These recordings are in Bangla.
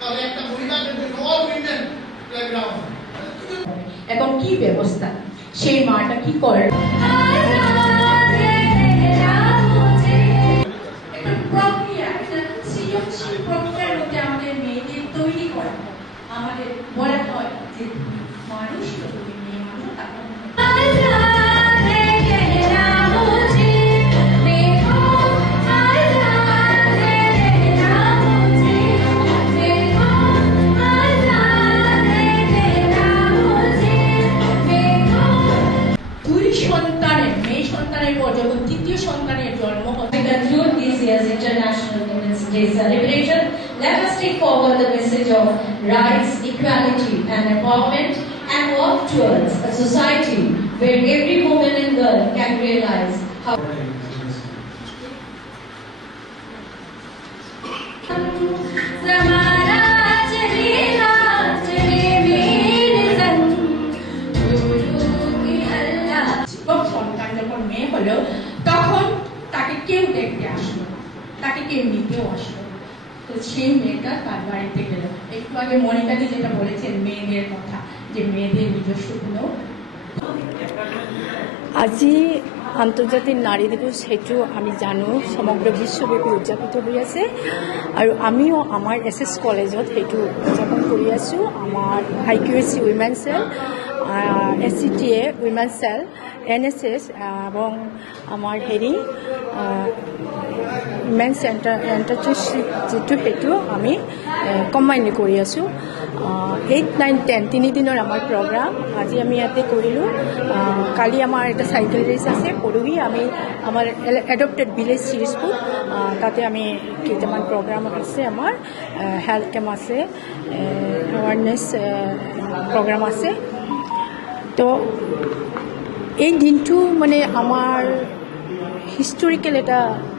তাহলে একটা মহিলা অল উইমেন প্লেগ্রাউন্ড এবং কি ব্যবস্থা? সেই মাটা কি করে? আমাদের মেয়েদের তৈরি করা। আমাদের বলা হয় যে মানুষ তো তুমি মেয়ে মানুষ তারপর যখন তৃতীয় সন্তানের জন্ম হয় To conclude this year's International Women's Day celebration, let us take forward the message of rights, equality, and empowerment and work towards a society where every woman and girl can realize how. কেউ দেখতে আসলো তাকে কেউ নিতেও আসলো তো সেই মেয়েটা তার বাড়িতে গেল। একটু আগে মনিকাদি যেটা বলেছেন, মেয়েদের কথা, যে মেয়েদের নিজস্ব কোনো আজি আন্তৰ্জাতিক নাৰী দিৱস সেইটো আমি জানো সমগ্ৰ বিশ্বব্যাপী উদযাপিত হৈ আছে। আৰু আমিও আমাৰ এছ এছ কলেজত সেইটো উদযাপন কৰি আছোঁ। আমাৰ I Q S C women cell S C T A women cell, N S S এবং আমাৰ হেৰি মেন চেণ্টাৰ এণ্টাৰপ্ৰিনশ্বিপ যিটো সেইটো আমি কম্বাইন কৰি আছোঁ। এইট নাইন টেন তিনিদিনৰ আমাৰ প্ৰগ্ৰাম আজি আমি ইয়াতে কৰিলোঁ। কালি আমাৰ এটা চাইকেল ৰেচ আছে। পৰহি আমি আমাৰ এডপ্টেড ভিলেজ চিৰিজবোৰ তাতে আমি কেইটামান প্ৰগ্ৰাম আছে আমাৰ। হেল্থ কেম্প আছে এৱাৰনেছ প্ৰগ্ৰাম আছে। তো এই দিনটো মানে আমাৰ হিষ্টৰিকেল এটা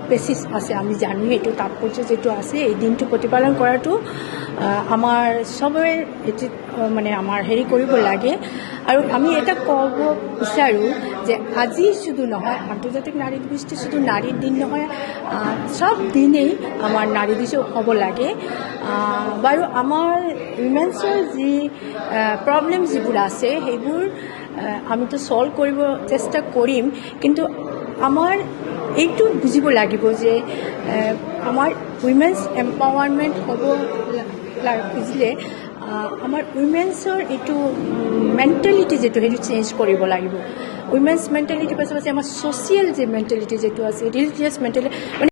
বেচিছ আছে আমি জানো এইটো তাৎপৰ্য যিটো আছে এই দিনটো প্ৰতিপালন কৰাটো আমাৰ চবৰে মানে আমাৰ হেৰি কৰিব লাগে। আৰু আমি এটা ক'ব বিচাৰোঁ যে আজি শুধু নহয় আন্তৰ্জাতিক নাৰী দিৱসটো শুধু নাৰীৰ দিন নহয় চব দিনেই আমাৰ নাৰী দিৱস হ'ব লাগে। বাৰু আমাৰ উইমেন্সৰ যি প্ৰব্লেম যিবোৰ আছে সেইবোৰ আমিতো চল্ভ কৰিব চেষ্টা কৰিম কিন্তু আমাৰ এইটো বুজিব লাগিব যে আমাৰ উইমেন্স এম্পাৱাৰমেণ্ট হ'ব খুজিলে আমাৰ উইমেন্সৰ এইটো মেণ্টেলিটি যিটো, সেইটো চেঞ্জ কৰিব লাগিব। উইমেন্স মেণ্টেলিটি পাছত পাছে আমাৰ ছ'চিয়েল যি মেণ্টেলিটি যিটো আছে ৰিলিজিয়াছ মেণ্টেলিটি মানে